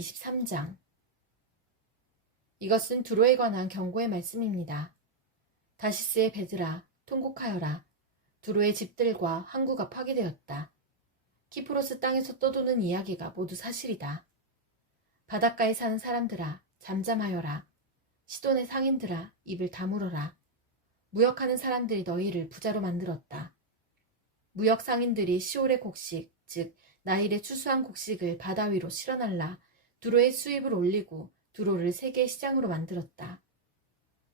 23장. 이것은 두로에 관한 경고의 말씀입니다. 다시스의 베드라, 통곡하여라. 두로의 집들과 항구가 파괴되었다. 키프로스 땅에서 떠도는 이야기가 모두 사실이다. 바닷가에 사는 사람들아, 잠잠하여라. 시돈의 상인들아, 입을 다물어라. 무역하는 사람들이 너희를 부자로 만들었다. 무역 상인들이 시올의 곡식, 즉 나일의 추수한 곡식을 바다 위로 실어날라 두로의 수입을 올리고 두로를 세계의 시장으로 만들었다.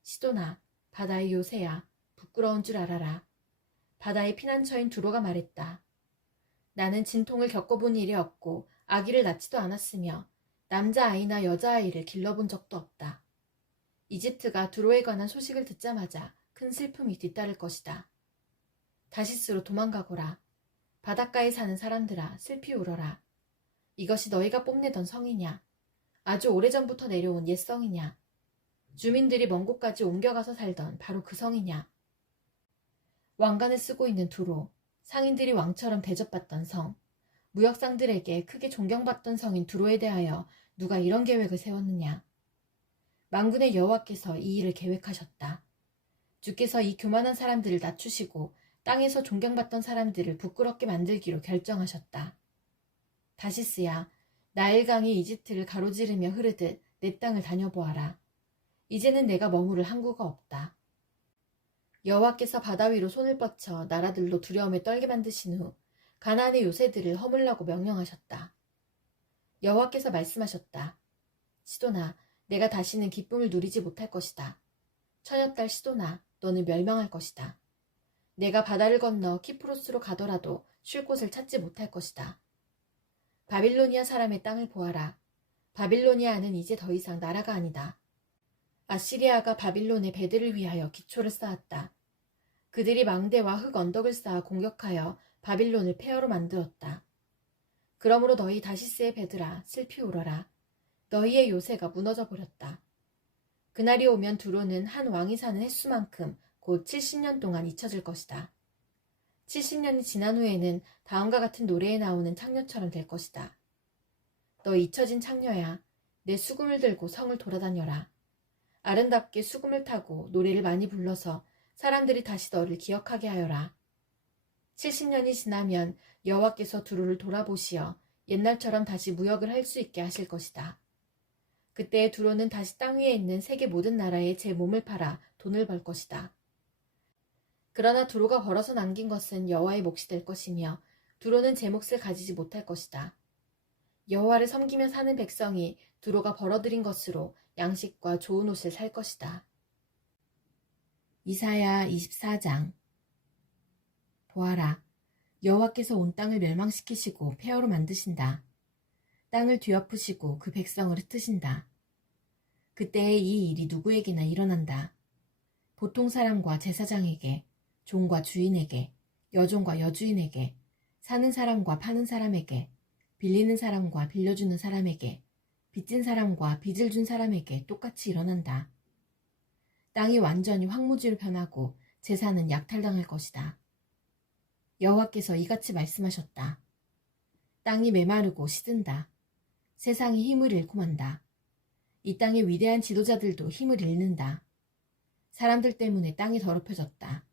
시돈아, 바다의 요새야, 부끄러운 줄 알아라. 바다의 피난처인 두로가 말했다. 나는 진통을 겪어본 일이 없고 아기를 낳지도 않았으며 남자아이나 여자아이를 길러본 적도 없다. 이집트가 두로에 관한 소식을 듣자마자 큰 슬픔이 뒤따를 것이다. 다시스로 도망가거라. 바닷가에 사는 사람들아, 슬피 울어라. 이것이 너희가 뽐내던 성이냐? 아주 오래전부터 내려온 옛성이냐? 주민들이 먼 곳까지 옮겨가서 살던 바로 그 성이냐? 왕관을 쓰고 있는 두로, 상인들이 왕처럼 대접받던 성, 무역상들에게 크게 존경받던 성인 두로에 대하여 누가 이런 계획을 세웠느냐? 만군의 여호와께서 이 일을 계획하셨다. 주께서 이 교만한 사람들을 낮추시고 땅에서 존경받던 사람들을 부끄럽게 만들기로 결정하셨다. 다시스야, 나일강이 이집트를 가로지르며 흐르듯 내 땅을 다녀보아라. 이제는 내가 머무를 항구가 없다. 여호와께서 바다 위로 손을 뻗쳐 나라들로 두려움에 떨게 만드신 후 가나안의 요새들을 허물라고 명령하셨다. 여호와께서 말씀하셨다. 시돈아, 내가 다시는 기쁨을 누리지 못할 것이다. 처녀딸 시돈아, 너는 멸망할 것이다. 내가 바다를 건너 키프로스로 가더라도 쉴 곳을 찾지 못할 것이다. 바빌로니아 사람의 땅을 보아라. 바빌로니아는 이제 더 이상 나라가 아니다. 아시리아가 바빌론의 배들을 위하여 기초를 쌓았다. 그들이 망대와 흙 언덕을 쌓아 공격하여 바빌론을 폐허로 만들었다. 그러므로 너희 다시스의 배들아, 슬피 울어라. 너희의 요새가 무너져 버렸다. 그날이 오면 두로는 한 왕이 사는 횟수만큼 곧 70년 동안 잊혀질 것이다. 70년이 지난 후에는 다음과 같은 노래에 나오는 창녀처럼 될 것이다. 너 잊혀진 창녀야, 내 수금을 들고 성을 돌아다녀라. 아름답게 수금을 타고 노래를 많이 불러서 사람들이 다시 너를 기억하게 하여라. 70년이 지나면 여호와께서 두로를 돌아보시어 옛날처럼 다시 무역을 할 수 있게 하실 것이다. 그때 두로는 다시 땅 위에 있는 세계 모든 나라에 제 몸을 팔아 돈을 벌 것이다. 그러나 두로가 벌어서 남긴 것은 여호와의 몫이 될 것이며 두로는 제 몫을 가지지 못할 것이다. 여호와를 섬기며 사는 백성이 두로가 벌어들인 것으로 양식과 좋은 옷을 살 것이다. 이사야 24장. 보아라, 여호와께서 온 땅을 멸망시키시고 폐허로 만드신다. 땅을 뒤엎으시고 그 백성을 흩으신다. 그때에 이 일이 누구에게나 일어난다. 보통 사람과 제사장에게, 종과 주인에게, 여종과 여주인에게, 사는 사람과 파는 사람에게, 빌리는 사람과 빌려주는 사람에게, 빚진 사람과 빚을 준 사람에게 똑같이 일어난다. 땅이 완전히 황무지로 변하고 재산은 약탈당할 것이다. 여호와께서 이같이 말씀하셨다. 땅이 메마르고 시든다. 세상이 힘을 잃고 만다. 이 땅의 위대한 지도자들도 힘을 잃는다. 사람들 때문에 땅이 더럽혀졌다.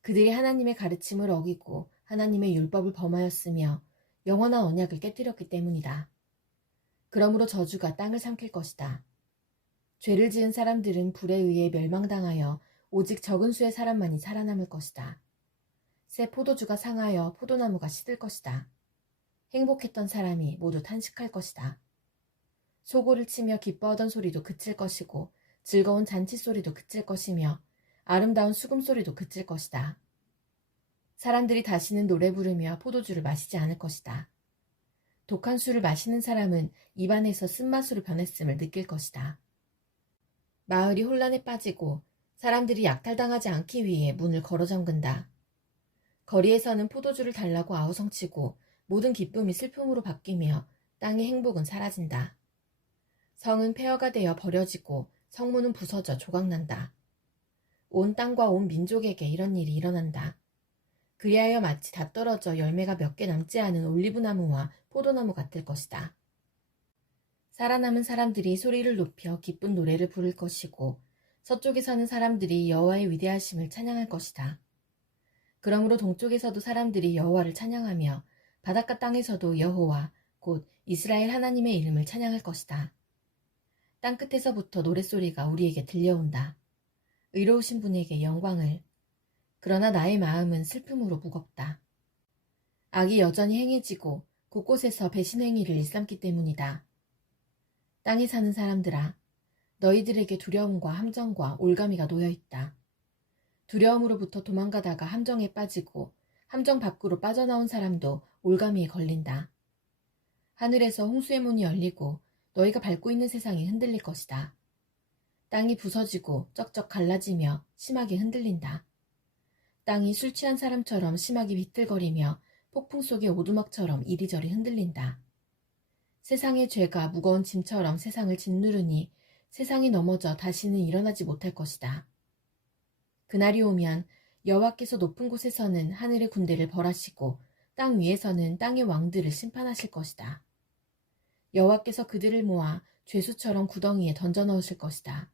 그들이 하나님의 가르침을 어기고 하나님의 율법을 범하였으며 영원한 언약을 깨뜨렸기 때문이다. 그러므로 저주가 땅을 삼킬 것이다. 죄를 지은 사람들은 불에 의해 멸망당하여 오직 적은 수의 사람만이 살아남을 것이다. 새 포도주가 상하여 포도나무가 시들 것이다. 행복했던 사람이 모두 탄식할 것이다. 소고를 치며 기뻐하던 소리도 그칠 것이고 즐거운 잔치 소리도 그칠 것이며 아름다운 수금 소리도 그칠 것이다. 사람들이 다시는 노래 부르며 포도주를 마시지 않을 것이다. 독한 술을 마시는 사람은 입안에서 쓴맛으로 변했음을 느낄 것이다. 마을이 혼란에 빠지고 사람들이 약탈당하지 않기 위해 문을 걸어 잠근다. 거리에서는 포도주를 달라고 아우성치고 모든 기쁨이 슬픔으로 바뀌며 땅의 행복은 사라진다. 성은 폐허가 되어 버려지고 성문은 부서져 조각난다. 온 땅과 온 민족에게 이런 일이 일어난다. 그리하여 마치 다 떨어져 열매가 몇 개 남지 않은 올리브나무와 포도나무 같을 것이다. 살아남은 사람들이 소리를 높여 기쁜 노래를 부를 것이고 서쪽에 사는 사람들이 여호와의 위대하심을 찬양할 것이다. 그러므로 동쪽에서도 사람들이 여호와를 찬양하며 바닷가 땅에서도 여호와 곧 이스라엘 하나님의 이름을 찬양할 것이다. 땅끝에서부터 노랫소리가 우리에게 들려온다. 의로우신 분에게 영광을. 그러나 나의 마음은 슬픔으로 무겁다. 악이 여전히 행해지고 곳곳에서 배신 행위를 일삼기 때문이다. 땅에 사는 사람들아, 너희들에게 두려움과 함정과 올가미가 놓여있다. 두려움으로부터 도망가다가 함정에 빠지고 함정 밖으로 빠져나온 사람도 올가미에 걸린다. 하늘에서 홍수의 문이 열리고 너희가 밟고 있는 세상이 흔들릴 것이다. 땅이 부서지고 쩍쩍 갈라지며 심하게 흔들린다. 땅이 술 취한 사람처럼 심하게 비틀거리며 폭풍 속의 오두막처럼 이리저리 흔들린다. 세상의 죄가 무거운 짐처럼 세상을 짓누르니 세상이 넘어져 다시는 일어나지 못할 것이다. 그날이 오면 여호와께서 높은 곳에서는 하늘의 군대를 벌하시고 땅 위에서는 땅의 왕들을 심판하실 것이다. 여호와께서 그들을 모아 죄수처럼 구덩이에 던져 넣으실 것이다.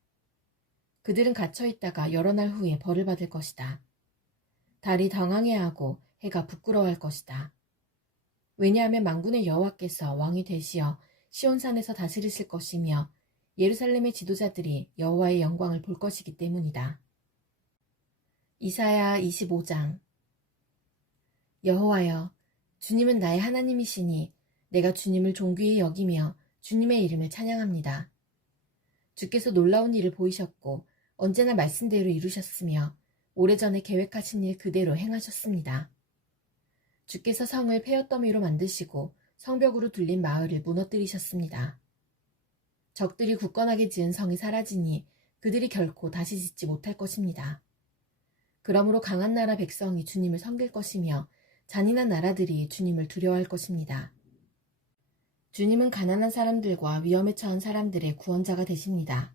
그들은 갇혀 있다가 여러 날 후에 벌을 받을 것이다. 달이 당황해하고 해가 부끄러워할 것이다. 왜냐하면 만군의 여호와께서 왕이 되시어 시온산에서 다스리실 것이며 예루살렘의 지도자들이 여호와의 영광을 볼 것이기 때문이다. 이사야 25장. 여호와여, 주님은 나의 하나님이시니 내가 주님을 존귀히 여기며 주님의 이름을 찬양합니다. 주께서 놀라운 일을 보이셨고 언제나 말씀대로 이루셨으며 오래전에 계획하신 일 그대로 행하셨습니다. 주께서 성을 폐허더미로 만드시고 성벽으로 둘린 마을을 무너뜨리셨습니다. 적들이 굳건하게 지은 성이 사라지니 그들이 결코 다시 짓지 못할 것입니다. 그러므로 강한 나라 백성이 주님을 섬길 것이며 잔인한 나라들이 주님을 두려워할 것입니다. 주님은 가난한 사람들과 위험에 처한 사람들의 구원자가 되십니다.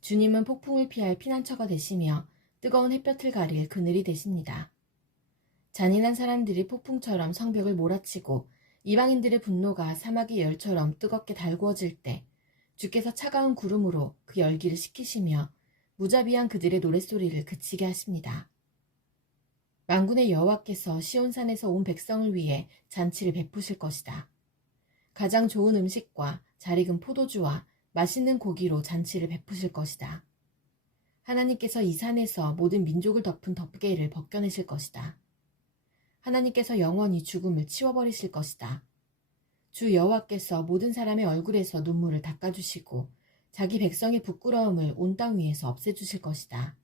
주님은 폭풍을 피할 피난처가 되시며 뜨거운 햇볕을 가릴 그늘이 되십니다. 잔인한 사람들이 폭풍처럼 성벽을 몰아치고 이방인들의 분노가 사막의 열처럼 뜨겁게 달구어질 때 주께서 차가운 구름으로 그 열기를 식히시며 무자비한 그들의 노랫소리를 그치게 하십니다. 만군의 여호와께서 시온산에서 온 백성을 위해 잔치를 베푸실 것이다. 가장 좋은 음식과 잘 익은 포도주와 맛있는 고기로 잔치를 베푸실 것이다. 하나님께서 이 산에서 모든 민족을 덮은 덮개를 벗겨내실 것이다. 하나님께서 영원히 죽음을 치워버리실 것이다. 주 여호와께서 모든 사람의 얼굴에서 눈물을 닦아주시고 자기 백성의 부끄러움을 온 땅 위에서 없애주실 것이다.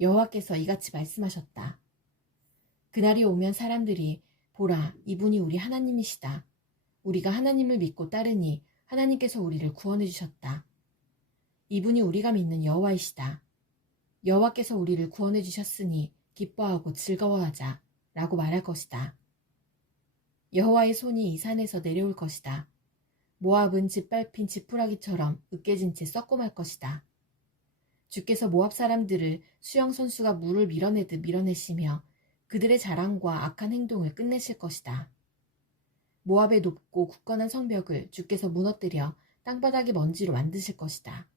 여호와께서 이같이 말씀하셨다. 그날이 오면 사람들이 보라, 이분이 우리 하나님이시다. 우리가 하나님을 믿고 따르니 하나님께서 우리를 구원해 주셨다. 이분이 우리가 믿는 여호와이시다. 여호와께서 우리를 구원해 주셨으니 기뻐하고 즐거워하자 라고 말할 것이다. 여호와의 손이 이 산에서 내려올 것이다. 모압은 짓밟힌 지푸라기처럼 으깨진 채 썩고 말 것이다. 주께서 모압 사람들을 수영선수가 물을 밀어내듯 밀어내시며 그들의 자랑과 악한 행동을 끝내실 것이다. 모압의 높고 굳건한 성벽을 주께서 무너뜨려 땅바닥의 먼지로 만드실 것이다.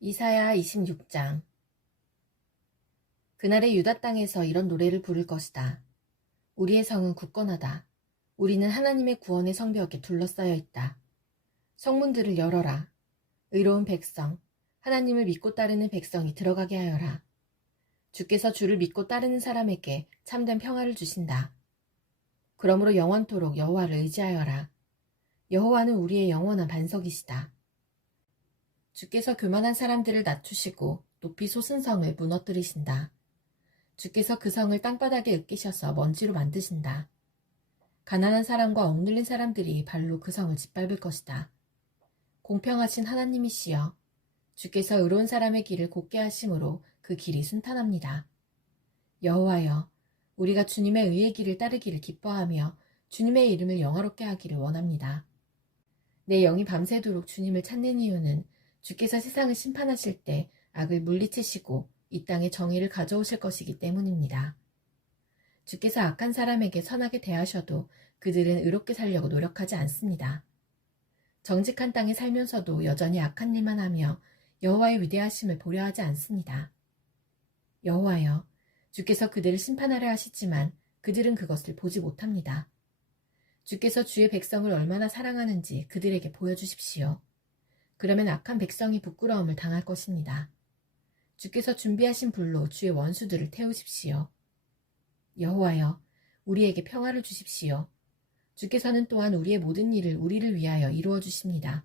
이사야 26장. 그날의 유다 땅에서 이런 노래를 부를 것이다. 우리의 성은 굳건하다. 우리는 하나님의 구원의 성벽에 둘러싸여 있다. 성문들을 열어라. 의로운 백성, 하나님을 믿고 따르는 백성이 들어가게 하여라. 주께서 주를 믿고 따르는 사람에게 참된 평화를 주신다. 그러므로 영원토록 여호와를 의지하여라. 여호와는 우리의 영원한 반석이시다. 주께서 교만한 사람들을 낮추시고 높이 솟은 성을 무너뜨리신다. 주께서 그 성을 땅바닥에 으깨셔서 먼지로 만드신다. 가난한 사람과 억눌린 사람들이 발로 그 성을 짓밟을 것이다. 공평하신 하나님이시여, 주께서 의로운 사람의 길을 곧게 하심으로 그 길이 순탄합니다. 여호와여, 우리가 주님의 의의 길을 따르기를 기뻐하며 주님의 이름을 영화롭게 하기를 원합니다. 내 영이 밤새도록 주님을 찾는 이유는 주께서 세상을 심판하실 때 악을 물리치시고 이 땅에 정의를 가져오실 것이기 때문입니다. 주께서 악한 사람에게 선하게 대하셔도 그들은 의롭게 살려고 노력하지 않습니다. 정직한 땅에 살면서도 여전히 악한 일만 하며 여호와의 위대하심을 보려 하지 않습니다. 여호와여, 주께서 그들을 심판하려 하시지만 그들은 그것을 보지 못합니다. 주께서 주의 백성을 얼마나 사랑하는지 그들에게 보여주십시오. 그러면 악한 백성이 부끄러움을 당할 것입니다. 주께서 준비하신 불로 주의 원수들을 태우십시오. 여호와여, 우리에게 평화를 주십시오. 주께서는 또한 우리의 모든 일을 우리를 위하여 이루어 주십니다.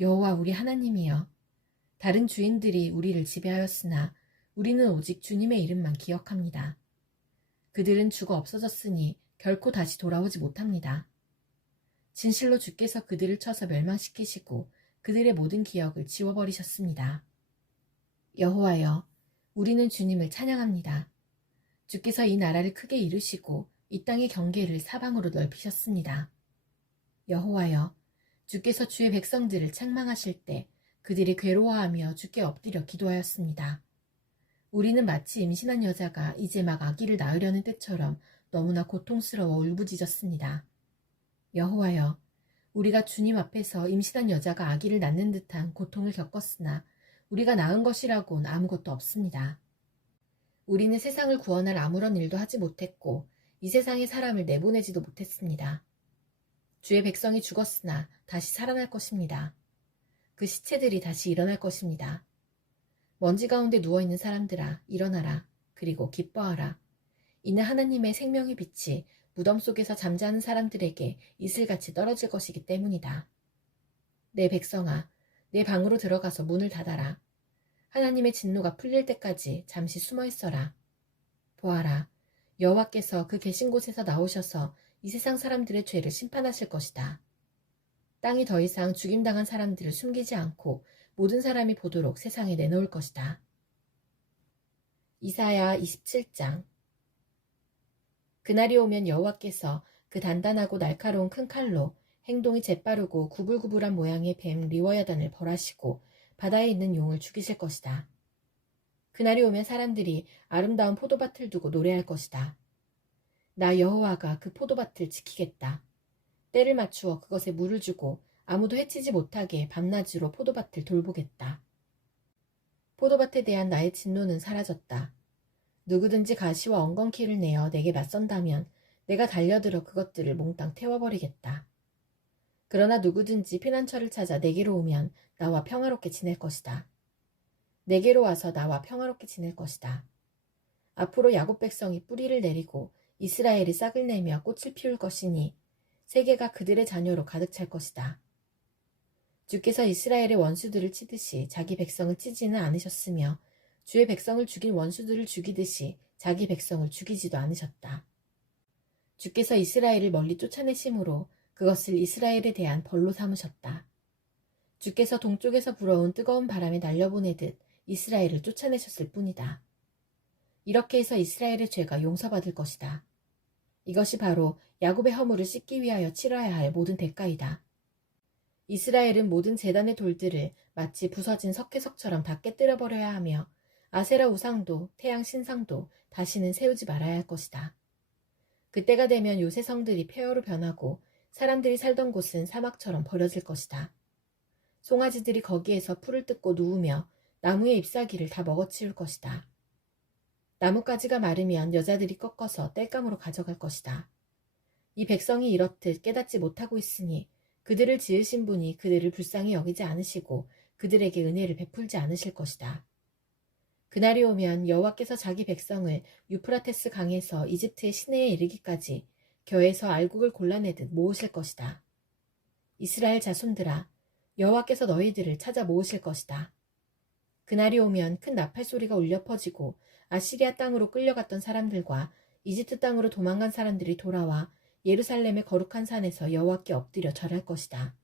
여호와 우리 하나님이여, 다른 주인들이 우리를 지배하였으나 우리는 오직 주님의 이름만 기억합니다. 그들은 죽어 없어졌으니 결코 다시 돌아오지 못합니다. 진실로 주께서 그들을 쳐서 멸망시키시고 그들의 모든 기억을 지워버리셨습니다. 여호와여, 우리는 주님을 찬양합니다. 주께서 이 나라를 크게 이루시고 이 땅의 경계를 사방으로 넓히셨습니다. 여호와여, 주께서 주의 백성들을 책망하실 때 그들이 괴로워하며 주께 엎드려 기도하였습니다. 우리는 마치 임신한 여자가 이제 막 아기를 낳으려는 때처럼 너무나 고통스러워 울부짖었습니다. 여호와여, 우리가 주님 앞에서 임신한 여자가 아기를 낳는 듯한 고통을 겪었으나 우리가 낳은 것이라곤 아무것도 없습니다. 우리는 세상을 구원할 아무런 일도 하지 못했고 이 세상에 사람을 내보내지도 못했습니다. 주의 백성이 죽었으나 다시 살아날 것입니다. 그 시체들이 다시 일어날 것입니다. 먼지 가운데 누워있는 사람들아, 일어나라. 그리고 기뻐하라. 이는 하나님의 생명의 빛이 무덤 속에서 잠자는 사람들에게 이슬같이 떨어질 것이기 때문이다. 내 백성아, 내 방으로 들어가서 문을 닫아라. 하나님의 진노가 풀릴 때까지 잠시 숨어 있어라. 보아라, 여호와께서 그 계신 곳에서 나오셔서 이 세상 사람들의 죄를 심판하실 것이다. 땅이 더 이상 죽임당한 사람들을 숨기지 않고 모든 사람이 보도록 세상에 내놓을 것이다. 이사야 27장. 그날이 오면 여호와께서 그 단단하고 날카로운 큰 칼로 행동이 재빠르고 구불구불한 모양의 뱀 리워야단을 벌하시고 바다에 있는 용을 죽이실 것이다. 그날이 오면 사람들이 아름다운 포도밭을 두고 노래할 것이다. 나 여호와가 그 포도밭을 지키겠다. 때를 맞추어 그것에 물을 주고 아무도 해치지 못하게 밤낮으로 포도밭을 돌보겠다. 포도밭에 대한 나의 진노는 사라졌다. 누구든지 가시와 엉겅퀴를 내어 내게 맞선다면 내가 달려들어 그것들을 몽땅 태워버리겠다. 그러나 누구든지 피난처를 찾아 내게로 오면 나와 평화롭게 지낼 것이다. 내게로 와서 나와 평화롭게 지낼 것이다. 앞으로 야곱 백성이 뿌리를 내리고 이스라엘이 싹을 내며 꽃을 피울 것이니 세계가 그들의 자녀로 가득 찰 것이다. 주께서 이스라엘의 원수들을 치듯이 자기 백성을 치지는 않으셨으며 주의 백성을 죽인 원수들을 죽이듯이 자기 백성을 죽이지도 않으셨다. 주께서 이스라엘을 멀리 쫓아내심으로 그것을 이스라엘에 대한 벌로 삼으셨다. 주께서 동쪽에서 불어온 뜨거운 바람에 날려보내듯 이스라엘을 쫓아내셨을 뿐이다. 이렇게 해서 이스라엘의 죄가 용서받을 것이다. 이것이 바로 야곱의 허물을 씻기 위하여 치러야 할 모든 대가이다. 이스라엘은 모든 제단의 돌들을 마치 부서진 석회석처럼 다 깨뜨려버려야 하며 아세라 우상도 태양 신상도 다시는 세우지 말아야 할 것이다. 그때가 되면 요새 성들이 폐허로 변하고 사람들이 살던 곳은 사막처럼 버려질 것이다. 송아지들이 거기에서 풀을 뜯고 누우며 나무의 잎사귀를 다 먹어치울 것이다. 나뭇가지가 마르면 여자들이 꺾어서 땔감으로 가져갈 것이다. 이 백성이 이렇듯 깨닫지 못하고 있으니 그들을 지으신 분이 그들을 불쌍히 여기지 않으시고 그들에게 은혜를 베풀지 않으실 것이다. 그날이 오면 여호와께서 자기 백성을 유프라테스 강에서 이집트의 시내에 이르기까지 겨에서 알곡을 골라내듯 모으실 것이다. 이스라엘 자손들아, 여호와께서 너희들을 찾아 모으실 것이다. 그날이 오면 큰 나팔 소리가 울려 퍼지고 아시리아 땅으로 끌려갔던 사람들과 이집트 땅으로 도망간 사람들이 돌아와 예루살렘의 거룩한 산에서 여호와께 엎드려 절할 것이다.